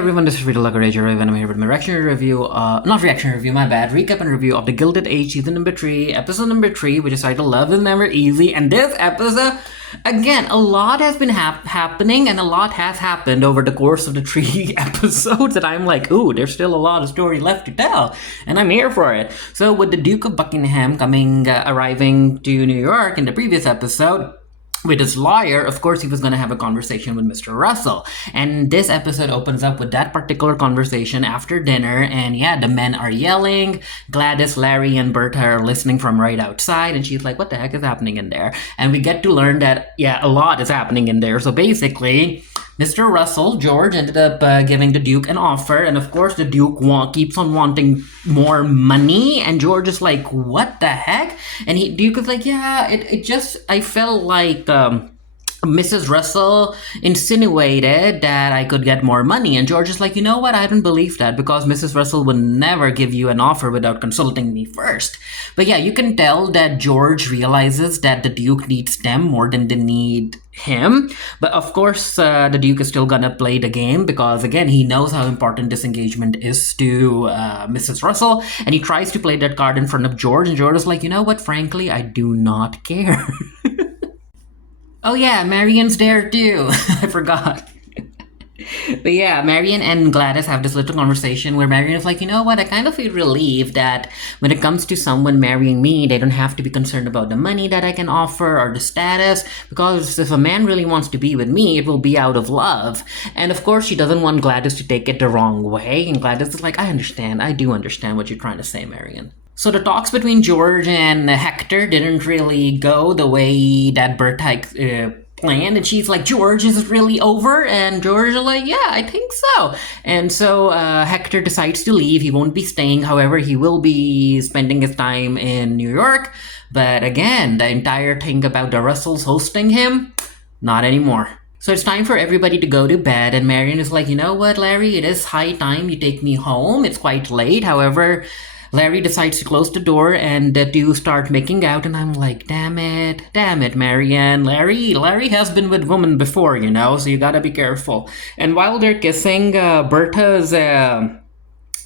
everyone, this is Gilded Age, and I'm here with my recap and review of the Gilded Age season number 3, episode number 3, which is titled Love is Never Easy. And this episode, again, a lot has been happening and a lot has happened over the course of the 3 episodes that I'm like, ooh, there's still a lot of story left to tell, and I'm here for it. So with the Duke of Buckingham arriving to New York in the previous episode, with his lawyer, of course, he was going to have a conversation with Mr. Russell. And this episode opens up with that particular conversation after dinner. And yeah, the men are yelling. Gladys, Larry, and Berta are listening from right outside. And she's like, what the heck is happening in there? And we get to learn that, yeah, a lot is happening in there. So basically, Mr. Russell, George, ended up giving the Duke an offer. And of course, the Duke keeps on wanting more money. And George is like, what the heck? And Duke is like, yeah, I felt like Mrs. Russell insinuated that I could get more money. And George is like, you know what? I don't believe that, because Mrs. Russell would never give you an offer without consulting me first. But yeah, you can tell that George realizes that the Duke needs them more than they need him. But of course, the Duke is still gonna play the game, because again, he knows how important this engagement is to Mrs. Russell, and he tries to play that card in front of George, and George is like, you know what? Frankly, I do not care. Oh yeah, Marion's there too. I forgot. But yeah, Marion and Gladys have this little conversation where Marion is like, you know what, I kind of feel relieved that when it comes to someone marrying me, they don't have to be concerned about the money that I can offer or the status, because if a man really wants to be with me, it will be out of love. And of course, she doesn't want Gladys to take it the wrong way, and Gladys is like, I do understand what you're trying to say, Marion. So the talks between George and Hector didn't really go the way that Berta planned, and she's like, George, is it really over? And George is like, yeah, I think so. And so Hector decides to leave. He won't be staying. However, he will be spending his time in New York. But again, the entire thing about the Russells hosting him, not anymore. So it's time for everybody to go to bed, and Marion is like, you know what, Larry, it is high time you take me home. It's quite late. However, Larry decides to close the door, and the two start making out, and I'm like, damn it, Marianne. Larry has been with women before, you know, so you gotta be careful. And while they're kissing, Berta's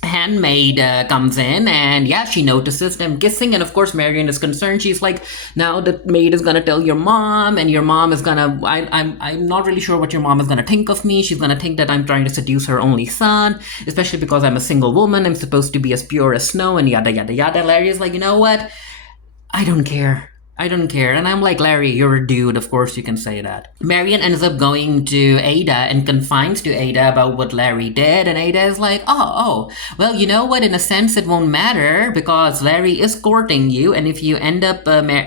handmaid comes in, and yeah, she notices them kissing, and of course Marion is concerned. She's like, now the maid is gonna tell your mom, and your mom is gonna, I'm not really sure what your mom is gonna think of me. She's gonna think that I'm trying to seduce her only son, especially because I'm a single woman. I'm supposed to be as pure as snow, and yada yada yada. Larry is like, you know what, I don't care. And I'm like, Larry, you're a dude. Of course you can say that. Marion ends up going to Ada and confides to Ada about what Larry did. And Ada is like, oh, well, you know what? In a sense, it won't matter, because Larry is courting you. And if you end up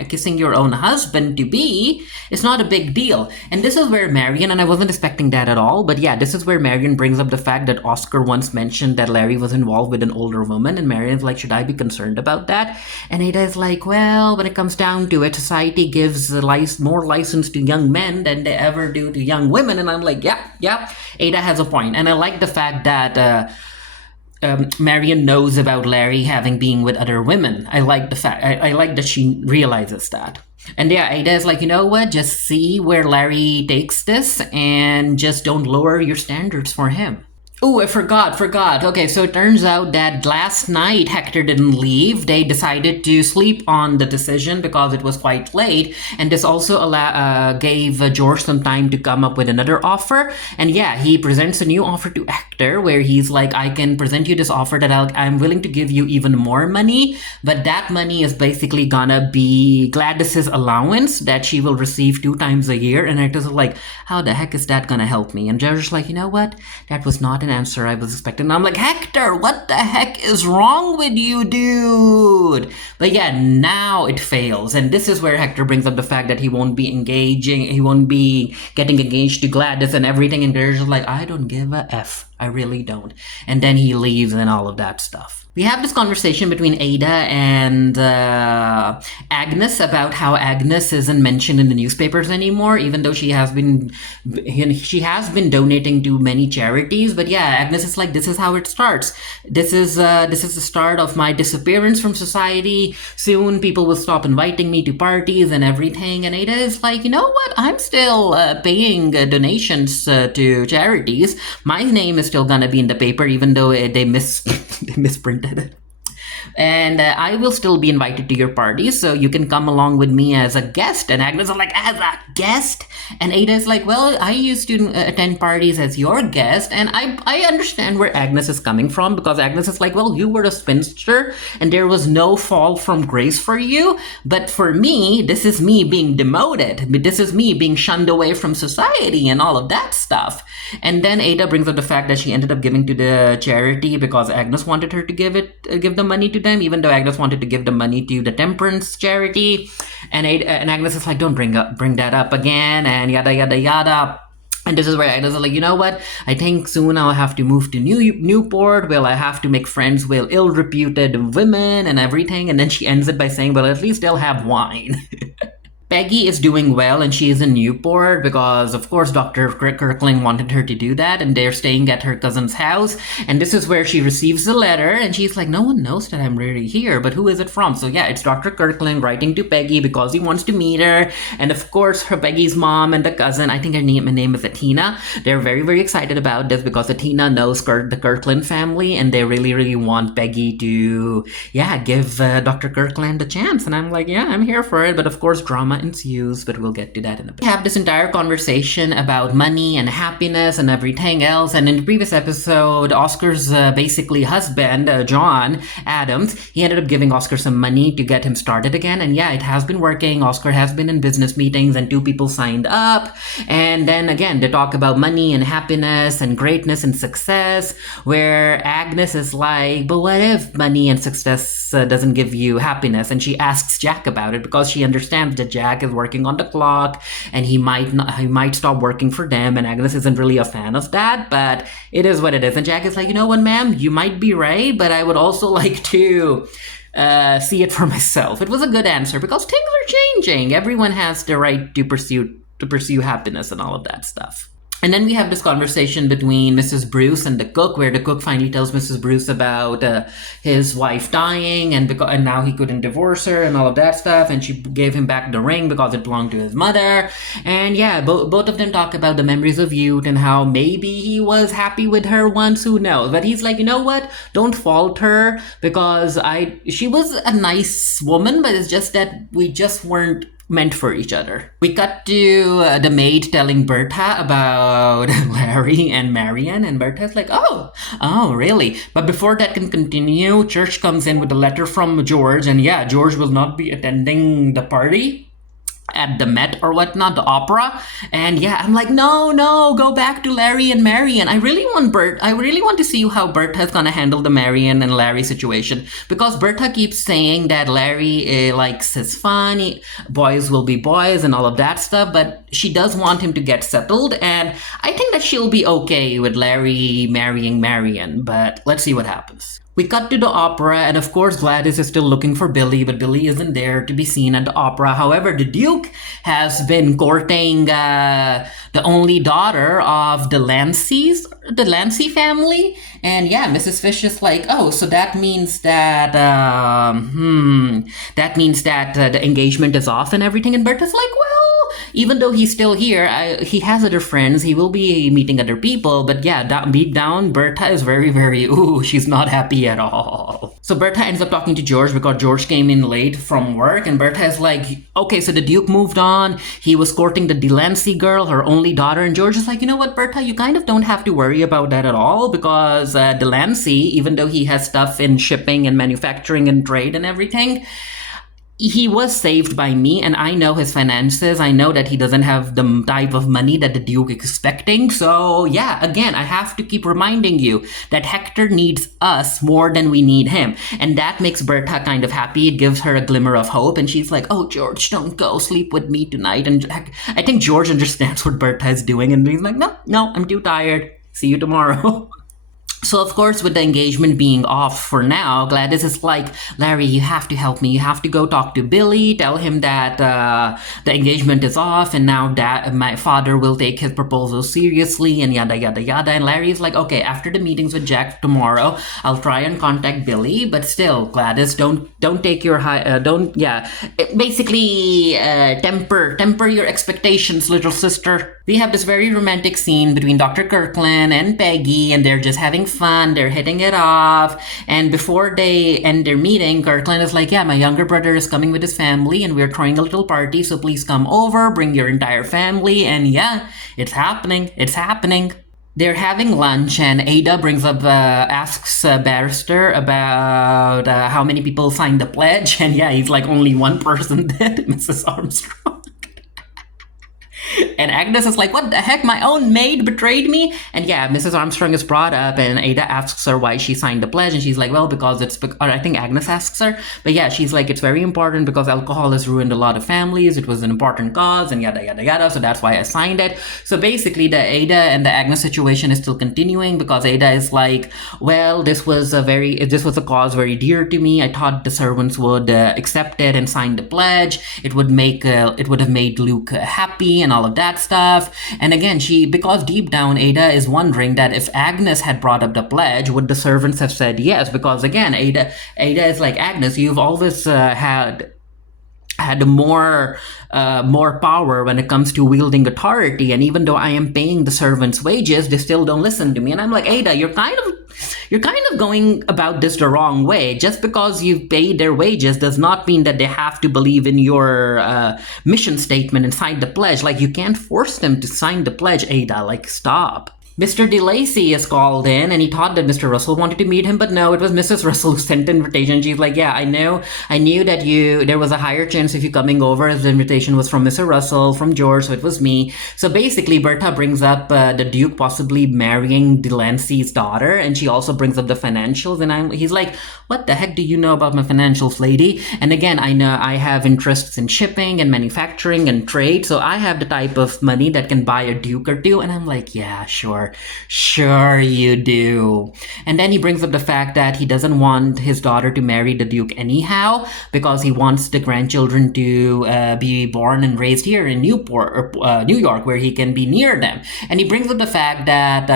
kissing your own husband-to-be, it's not a big deal. And this is where Marion, and I wasn't expecting that at all, but yeah, this is where Marion brings up the fact that Oscar once mentioned that Larry was involved with an older woman. And Marion's like, should I be concerned about that? And Ada is like, well, when it comes down to it, society gives more license to young men than they ever do to young women. And I'm like, yeah, Ada has a point. And I like the fact that Marion knows about Larry having been with other women. I like the fact, I like that she realizes that. And yeah, Ada is like, you know what, just see where Larry takes this, and just don't lower your standards for him. Oh, I forgot. Okay, so it turns out that last night Hector didn't leave. They decided to sleep on the decision because it was quite late. And this also gave George some time to come up with another offer. And yeah, he presents a new offer to Hector, where he's like, I can present you this offer that I'm willing to give you even more money. But that money is basically gonna be Gladys's allowance that she will receive 2 times a year. And Hector's like, how the heck is that gonna help me? And George is like, you know what? That was not an answer I was expecting. And I'm like, Hector, what the heck is wrong with you, dude? But yeah, now it fails. And this is where Hector brings up the fact that he won't be getting engaged to Gladys and everything. And they're just like, I don't give a F. I really don't. And then he leaves and all of that stuff. We have this conversation between Ada and Agnes about how Agnes isn't mentioned in the newspapers anymore, even though she has been donating to many charities. But yeah, Agnes is like, this is how it starts. This is the start of my disappearance from society. Soon people will stop inviting me to parties and everything. And Ada is like, you know what? I'm still paying donations to charities. My name is still gonna be in the paper, even though they misprinted it. And I will still be invited to your party, so you can come along with me as a guest. And Agnes is like, as a guest? And Ada is like, well, I used to attend parties as your guest. And I understand where Agnes is coming from, because Agnes is like, well, you were a spinster and there was no fall from grace for you. But for me, this is me being demoted. This is me being shunned away from society and all of that stuff. And then Ada brings up the fact that she ended up giving to the charity because Agnes wanted her to give the money to them, even though Agnes wanted to give the money to the temperance charity. And Agnes is like, don't bring that up again, and yada yada yada. And this is where Agnes is like, you know what? I think soon I'll have to move to Newport. Well, I have to make friends with ill-reputed women and everything. And then she ends it by saying, well, at least they'll have wine. Peggy is doing well, and she is in Newport because, of course, Dr. Kirkland wanted her to do that, and they're staying at her cousin's house. And this is where she receives the letter, and she's like, no one knows that I'm really here, but who is it from? So yeah, it's Dr. Kirkland writing to Peggy because he wants to meet her. And of course, Peggy's mom and the cousin, I think her name is Athena, they're very, very excited about this because Athena knows the Kirkland family, and they really, really want Peggy to, give Dr. Kirkland a chance. And I'm like, yeah, I'm here for it. But of course, drama ensues, but we'll get to that in a bit. We have this entire conversation about money and happiness and everything else. And in the previous episode, Oscar's basically husband, John Adams, he ended up giving Oscar some money to get him started again. And yeah, it has been working. Oscar has been in business meetings and 2 people signed up. And then again, they talk about money and happiness and greatness and success, where Agnes is like, but what if money and success doesn't give you happiness? And she asks Jack about it because she understands that Jack is working on the clock and he might stop working for them, and Agnes isn't really a fan of that, but it is what it is. And Jack is like, you know what, ma'am, you might be right, but I would also like to see it for myself. It was a good answer because things are changing. Everyone has the right to pursue happiness and all of that stuff. And then we have this conversation between Mrs. Bruce and the cook, where the cook finally tells Mrs. Bruce about his wife dying, and now he couldn't divorce her and all of that stuff, and she gave him back the ring because it belonged to his mother. And yeah, both of them talk about the memories of youth and how maybe he was happy with her once, who knows. But he's like, you know what? Don't fault her because she was a nice woman, but it's just that we just weren't meant for each other. We cut to the maid telling Bertha about Larry and Marian, and Bertha's like, oh, really? But before that can continue, Church comes in with a letter from George, and yeah, George will not be attending the party at the Met or whatnot, the opera. And yeah, I'm like, no, go back to Larry and Marian. I really want to see how Bertha's gonna handle the Marian and Larry situation, because Bertha keeps saying that Larry likes his fun, boys will be boys and all of that stuff, but she does want him to get settled, and I think that she'll be okay with Larry marrying Marian, but let's see what happens. We cut to the opera, and of course Gladys is still looking for Billy, but Billy isn't there to be seen at the opera. However, the Duke has been courting the only daughter of the Lancey family. And yeah, Mrs. Fish is like, oh, so that means that the engagement is off and everything. And Bertha's like, well, even though he's still here, he has other friends, he will be meeting other people, but yeah, deep down, Bertha is very, very, she's not happy at all. So Bertha ends up talking to George because George came in late from work, and Bertha is like, okay, so the Duke moved on, he was courting the Delancey girl, her only daughter, and George is like, you know what, Bertha, you kind of don't have to worry about that at all, because Delancey, even though he has stuff in shipping and manufacturing and trade and everything, he was saved by me, and I know his finances. I know that he doesn't have the type of money that the Duke is expecting. So yeah, again, I have to keep reminding you that Hector needs us more than we need him. And that makes Bertha kind of happy. It gives her a glimmer of hope. And she's like, oh, George, don't go. Sleep with me tonight. And I think George understands what Bertha is doing. And he's like, no, I'm too tired. See you tomorrow. So, of course, with the engagement being off for now, Gladys is like, Larry, you have to help me. You have to go talk to Billy, tell him that the engagement is off, and now that my father will take his proposal seriously, and yada yada yada. And Larry's like, okay, after the meetings with Jack tomorrow, I'll try and contact Billy, but still, Gladys, don't take your basically temper your expectations, little sister. We have this very romantic scene between Dr. Kirkland and Peggy, and they're just having fun, they're hitting it off, and before they end their meeting, Kirkland is like, yeah, my younger brother is coming with his family, and we're throwing a little party, so please come over, bring your entire family, and yeah, it's happening. They're having lunch, and Ada asks Barrister about how many people signed the pledge, and yeah, he's like, only one person did, Mrs. Armstrong. And Agnes is like, what the heck? My own maid betrayed me? And yeah, Mrs. Armstrong is brought up, and Ada asks her why she signed the pledge. And she's like, well, because or I think Agnes asks her. But yeah, she's like, it's very important because alcohol has ruined a lot of families. It was an important cause, and yada, yada, yada. So that's why I signed it. So basically, the Ada and the Agnes situation is still continuing because Ada is like, well, this was a cause very dear to me. I thought the servants would accept it and sign the pledge. It would have made Luke happy and all of that stuff. And again, because deep down Ada is wondering that if Agnes had brought up the pledge, would the servants have said yes? Because again, Ada is like, Agnes, you've always had more power when it comes to wielding authority, and even though I am paying the servants' wages, they still don't listen to me. And I'm like, Ada, you're kind of going about this the wrong way. Just because you've paid their wages does not mean that they have to believe in your mission statement and sign the pledge. Like, you can't force them to sign the pledge, Ada. Like, stop. Mr. DeLacy is called in, and he thought that Mr. Russell wanted to meet him, but no, it was Mrs. Russell who sent the invitation. She's like, yeah, I knew that there was a higher chance of you coming over, as the invitation was from Mr. Russell, from George, so it was me. So basically, Bertha brings up the Duke possibly marrying DeLancey's daughter, and she also brings up the financials, and he's like, what the heck do you know about my financials, lady? And again, I know I have interests in shipping and manufacturing and trade, so I have the type of money that can buy a Duke or two, and I'm like, yeah, sure you do. And then he brings up the fact that he doesn't want his daughter to marry the Duke anyhow because he wants the grandchildren to be born and raised here in New York, where he can be near them. And he brings up the fact that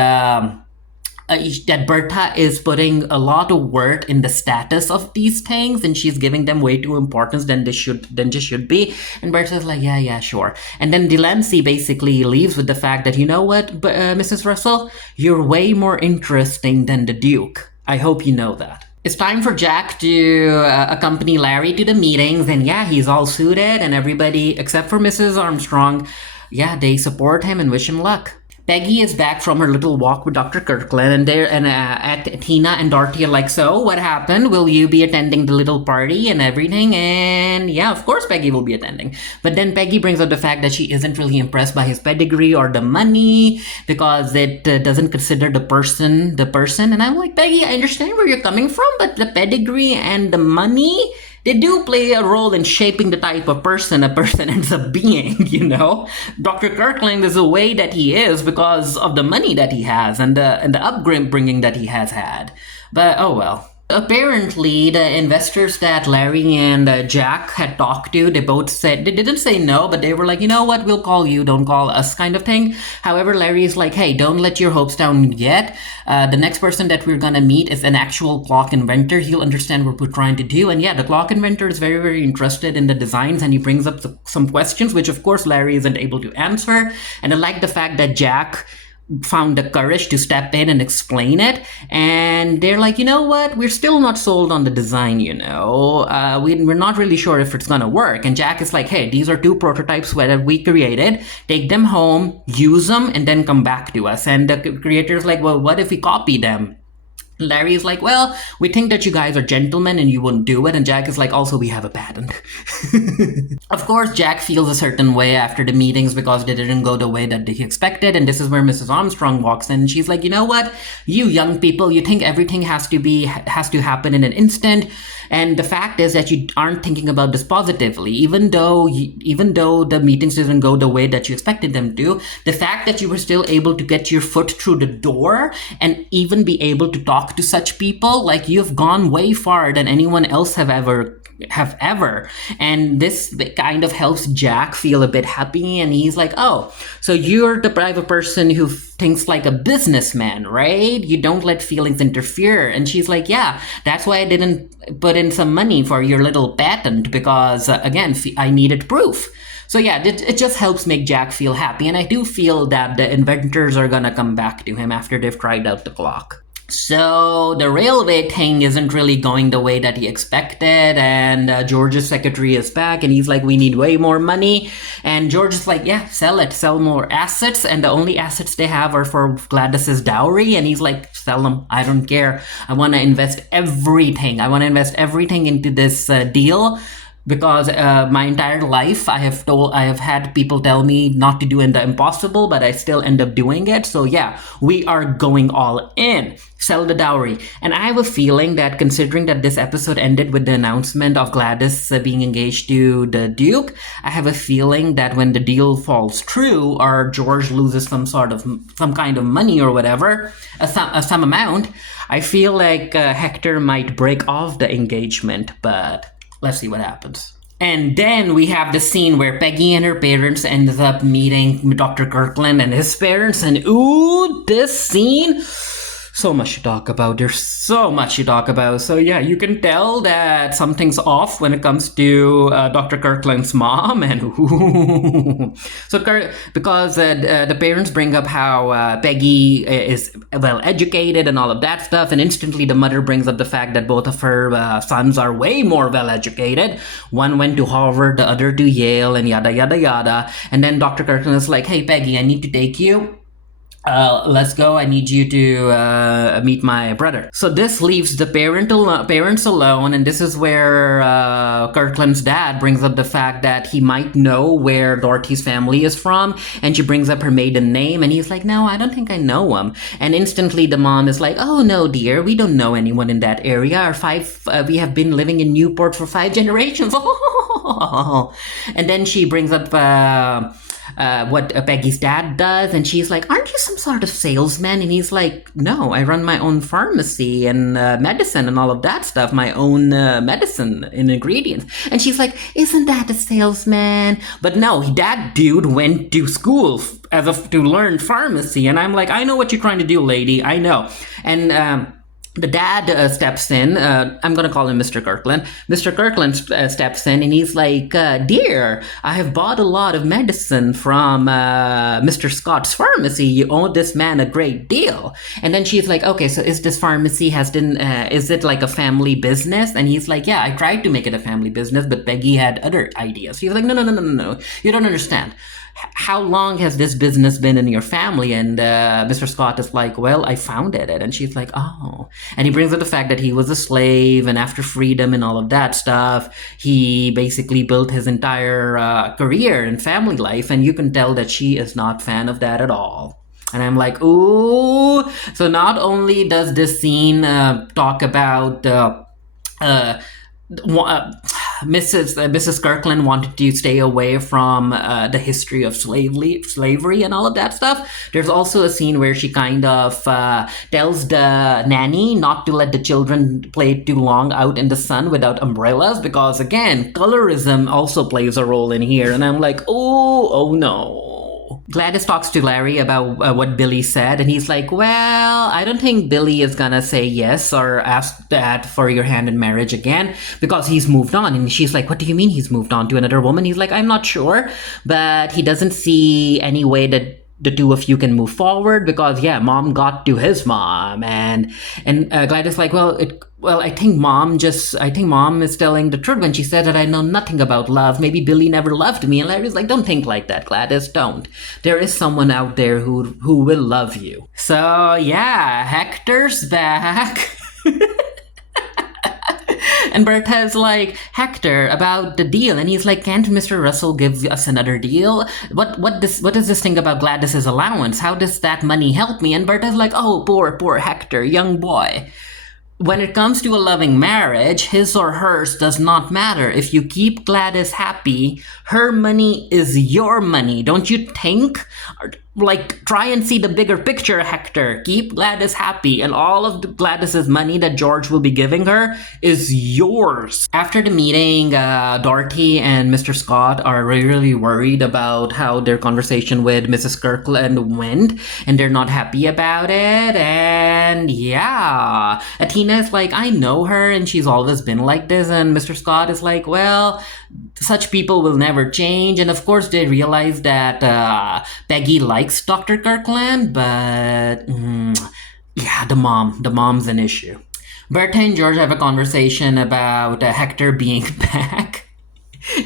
that Bertha is putting a lot of work in the status of these things, and she's giving them way too importance than just should be. And Bertha's like, yeah, sure. And then Delancey basically leaves with the fact that, you know what, Mrs. Russell, you're way more interesting than the Duke. I hope you know that. It's time for Jack to accompany Larry to the meetings, and yeah, he's all suited, and everybody except for Mrs. Armstrong, yeah, they support him and wish him luck. Peggy is back from her little walk with Dr. Kirkland, and Tina and Dorothy are like, so what happened? Will you be attending the little party and everything? And yeah, of course Peggy will be attending. But then Peggy brings up the fact that she isn't really impressed by his pedigree or the money because it doesn't consider the person. And I'm like, Peggy, I understand where you're coming from, but the pedigree and the money, they do play a role in shaping the type of person a person ends up being, you know? Dr. Kirkland is the way that he is because of the money that he has and the upbringing that he has had. But oh well. Apparently, the investors that Larry and Jack had talked to, they both said, they didn't say no, but they were like, you know what, we'll call you, don't call us kind of thing. However, Larry is like, hey, don't let your hopes down yet. The next person that we're gonna meet is an actual clock inventor. He'll understand what we're trying to do. And yeah, the clock inventor is very, very interested in the designs, and he brings up some questions, which of course Larry isn't able to answer. And I like the fact that Jack found the courage to step in and explain it, and they're like, you know what, we're still not sold on the design, you know, we're not really sure if it's gonna work. And Jack is like, hey, these are 2 prototypes that we created, take them home, use them, and then come back to us. And the creator's like, well, what if we copy them? Larry is like, well, we think that you guys are gentlemen and you wouldn't do it. And Jack is like, also, we have a patent. Of course, Jack feels a certain way after the meetings because they didn't go the way that he expected. And this is where Mrs. Armstrong walks in. And she's like, you know what? You young people, you think everything has to happen in an instant. And the fact is that you aren't thinking about this positively, even though the meetings didn't go the way that you expected them to. The fact that you were still able to get your foot through the door and even be able to talk to such people, like, you've gone way far than anyone else have ever. And this kind of helps Jack feel a bit happy, and he's like, oh, so you're the type of person who thinks like a businessman, right? You don't let feelings interfere. And she's like, yeah, that's why I didn't put in some money for your little patent, because again, I needed proof. So yeah, it just helps make Jack feel happy, and I do feel that the inventors are gonna come back to him after they've tried out the clock. So the railway thing isn't really going the way that he expected, and George's secretary is back, and he's like, we need way more money. And George is like, yeah, sell more assets, and the only assets they have are for Gladys's dowry. And he's like, sell them, I don't care. I want to invest everything into this deal. Because my entire life I have had people tell me not to do the impossible, but I still end up doing it. So yeah, we are going all in. Sell the dowry. And I have a feeling that, considering that this episode ended with the announcement of Gladys being engaged to the Duke, I have a feeling that when the deal falls through, or George loses some kind of money or whatever, some amount, I feel like Hector might break off the engagement, but let's see what happens. And then we have the scene where Peggy and her parents ends up meeting Dr. Kirkland and his parents. And ooh, this scene, so much to talk about. There's so much to talk about. So yeah, you can tell that something's off when it comes to Dr. Kirkland's mom. And ooh. Because the parents bring up how Peggy is well educated and all of that stuff, and instantly the mother brings up the fact that both of her sons are way more well educated. One went to Harvard, the other to Yale, and yada yada yada. And then Dr. Kirkland is like, hey Peggy, I need to take you. Let's go. I need you to meet my brother. So this leaves the parents alone, and this is where Kirkland's dad brings up the fact that he might know where Dorothy's family is from, and she brings up her maiden name, and he's like, no, I don't think I know him. And instantly the mom is like, oh no dear, we don't know anyone in that area. We have been living in Newport for 5 generations. And then she brings up what Peggy's dad does, and she's like, aren't you some sort of salesman? And he's like, no, I run my own pharmacy and medicine and all of that stuff, my own medicine and ingredients. And she's like, isn't that a salesman? But no, that dude went to school to learn pharmacy. And I'm like, I know what you're trying to do, lady, I know. And the dad steps in. I'm going to call him Mr. Kirkland. Mr. Kirkland steps in, and he's like, dear, I have bought a lot of medicine from Mr. Scott's pharmacy. You owe this man a great deal. And then she's like, okay, so is this pharmacy is it like a family business? And he's like, yeah, I tried to make it a family business, but Peggy had other ideas. He's like, no. You don't understand. How long has this business been in your family? And Mr. Scott is like, well, I founded it. And she's like, oh. And he brings up the fact that he was a slave, and after freedom and all of that stuff, he basically built his entire career and family life. And you can tell that she is not a fan of that at all. And I'm like, ooh. So not only does this scene talk about Mrs. Kirkland wanted to stay away from the history of slavery and all of that stuff. There's also a scene where she kind of tells the nanny not to let the children play too long out in the sun without umbrellas, because again, colorism also plays a role in here. And I'm like, oh no. Gladys talks to Larry about what Billy said, and he's like, well, I don't think Billy is gonna say yes or ask that for your hand in marriage again, because he's moved on. And she's like, what do you mean he's moved on to another woman? He's like, I'm not sure, but he doesn't see any way that the two of you can move forward, because yeah, mom got to his mom. And Gladys like, I think mom is telling the truth when she said that I know nothing about love. Maybe Billy never loved me. And Larry's like, don't think like that, Gladys, don't. There is someone out there who will love you. So yeah, Hector's back. And Bertha's like, Hector, about the deal. And he's like, can't Mr. Russell give us another deal? What is this thing about Gladys's allowance? How does that money help me? And Bertha's like, oh, poor Hector, young boy. When it comes to a loving marriage, his or hers does not matter. If you keep Gladys happy, her money is your money. Don't you think? Like, try and see the bigger picture, Hector. Keep Gladys happy, and all of Gladys's money that George will be giving her is yours. After the meeting, Dorothy and Mr. Scott are really worried about how their conversation with Mrs. Kirkland went, and they're not happy about it. And yeah, Athena is like, I know her, and she's always been like this. And Mr. Scott is like, well, such people will never change. And of course, they realize that Peggy likes Dr. Kirkland, but yeah, the mom's an issue. Bertha and George have a conversation about Hector being back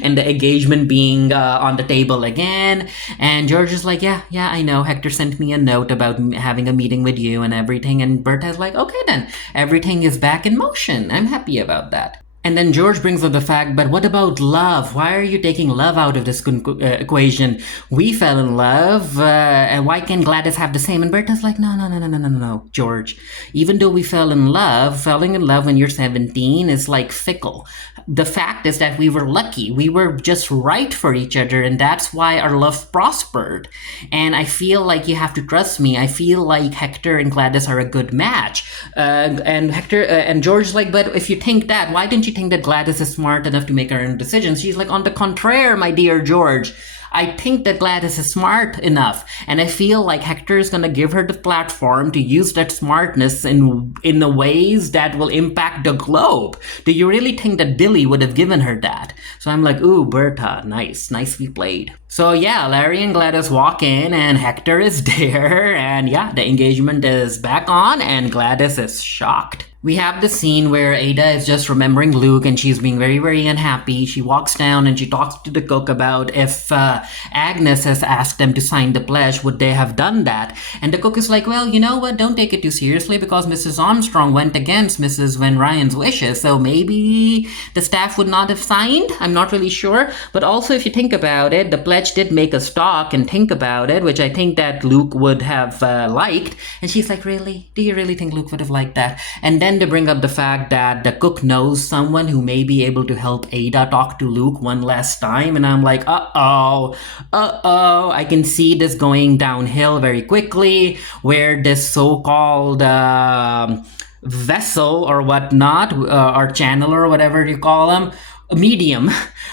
and the engagement being on the table again. And George is like, yeah, I know. Hector sent me a note about having a meeting with you and everything. And Bertha's like, okay then, everything is back in motion. I'm happy about that. And then George brings up the fact, but what about love? Why are you taking love out of this equation? We fell in love, and why can't Gladys have the same? And Bertha's like, no, George. Even though we fell in love, falling in love when you're 17 is like fickle. The fact is that we were lucky. We were just right for each other, and that's why our love prospered. And I feel like you have to trust me. I feel like Hector and Gladys are a good match. And Hector and George is like, but if you think that, why didn't you think that Gladys is smart enough to make her own decisions? She's like, on the contrary, my dear George, I think that Gladys is smart enough, and I feel like Hector is gonna give her the platform to use that smartness in the ways that will impact the globe. Do you really think that Billy would have given her that? So I'm like, ooh, Bertha, nicely played. So yeah, Larry and Gladys walk in, and Hector is there, and yeah, the engagement is back on, and Gladys is shocked. We have the scene where Ada is just remembering Luke, and she's being very, very unhappy. She walks down and she talks to the cook about if Agnes has asked them to sign the pledge, would they have done that? And the cook is like, well, you know what, don't take it too seriously, because Mrs. Armstrong went against Mrs. Van Ryan's wishes, so maybe the staff would not have signed. I'm not really sure. But also, if you think about it, the pledge did make us talk and think about it, which I think that Luke would have liked. And she's like, really? Do you really think Luke would have liked that? And then they bring up the fact that the cook knows someone who may be able to help Ada talk to Luke one last time. And I'm like, uh-oh, I can see this going downhill very quickly, where this so-called vessel or whatnot, or channel or whatever you call them, medium,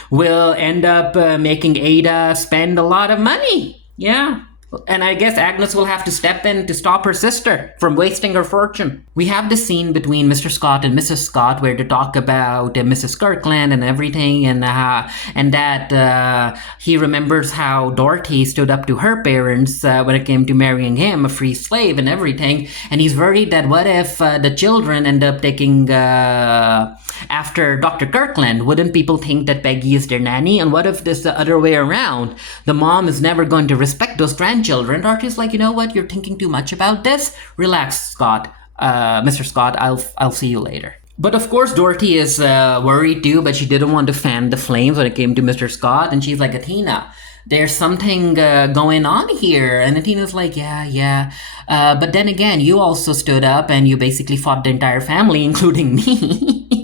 will end up making Ada spend a lot of money. Yeah. And I guess Agnes will have to step in to stop her sister from wasting her fortune. We have the scene between Mr. Scott and Mrs. Scott where they talk about Mrs. Kirkland and everything, and that he remembers how Dorothy stood up to her parents when it came to marrying him, a free slave and everything. And he's worried that what if the children end up taking after Dr. Kirkland? Wouldn't people think that Peggy is their nanny? And what if this the other way around? The mom is never going to respect those grandchildren. Dorothy's like, you know what? You're thinking too much about this. Relax, Scott. Mr. Scott, I'll see you later. But of course, Dorothy is worried too, but she didn't want to fan the flames when it came to Mr. Scott. And she's like, Athena, there's something going on here. And Athena's like, yeah. But then again, you also stood up and you basically fought the entire family, including me.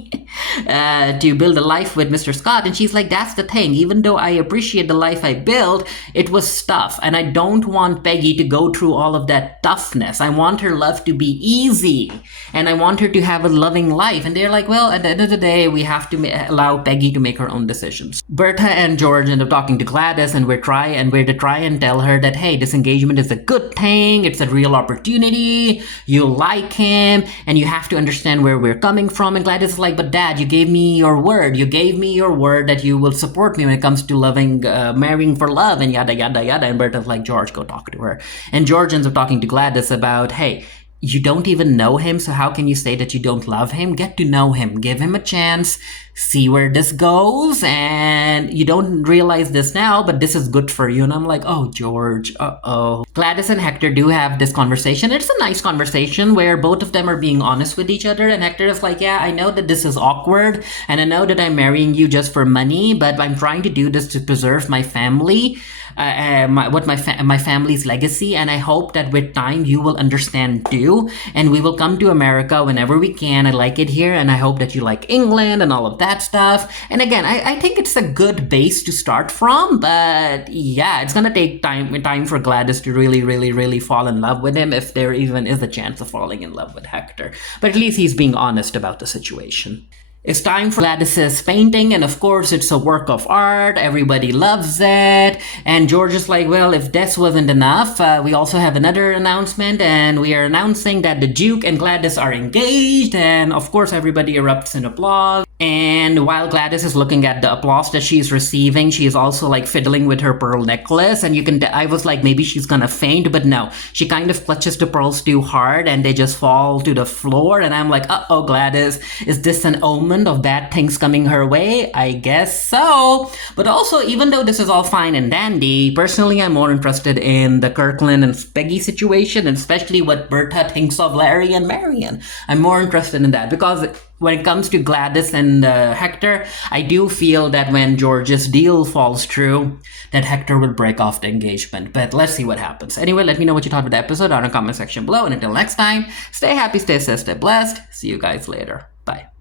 To build a life with Mr. Scott. And she's like, that's the thing. Even though I appreciate the life I built, it was tough. And I don't want Peggy to go through all of that toughness. I want her love to be easy. And I want her to have a loving life. And they're like, well, at the end of the day, we have to allow Peggy to make her own decisions. Bertha and George end up talking to Gladys, and we're to try and tell her that, hey, this engagement is a good thing. It's a real opportunity. You like him, and you have to understand where we're coming from. And Gladys is like, but Dad, you gave gave me your word. You gave me your word that you will support me when it comes to loving, marrying for love, and yada, yada, yada. And Berta's like, George, go talk to her. And George ends up talking to Gladys about, hey, you don't even know him, so how can you say that you don't love him? Get to know him. Give him a chance. See where this goes. And you don't realize this now, but this is good for you. And I'm like, oh, George, uh-oh. Gladys and Hector do have this conversation. It's a nice conversation where both of them are being honest with each other. And Hector is like, yeah, I know that this is awkward. And I know that I'm marrying you just for money, but I'm trying to do this to preserve my family. My family's legacy, and I hope that with time you will understand too, and we will come to America whenever we can. I like it here, and I hope that you like England and all of that stuff. And again, I think it's a good base to start from, but yeah, it's gonna take time for Gladys to really fall in love with him, if there even is a chance of falling in love with Hector. But at least he's being honest about the situation. It's time for Gladys's painting, and of course it's a work of art. Everybody loves it. And George is like, well, if this wasn't enough, we also have another announcement, and we are announcing that the Duke and Gladys are engaged, and of course everybody erupts in applause. And while Gladys is looking at the applause that she's receiving, she is also like fiddling with her pearl necklace, and I was like, maybe she's gonna faint, but no. She kind of clutches the pearls too hard, and they just fall to the floor, and I'm like, uh-oh, Gladys, is this an omen of bad things coming her way? I guess so. But also, even though this is all fine and dandy, personally I'm more interested in the Kirkland and Peggy situation, and especially what Berta thinks of Larry and Marion. I'm more interested in that, because when it comes to Gladys and Hector, I do feel that when George's deal falls through, that Hector will break off the engagement. But let's see what happens. Anyway, let me know what you thought of the episode down in the comment section below. And until next time, stay happy, stay safe, stay blessed. See you guys later. Bye.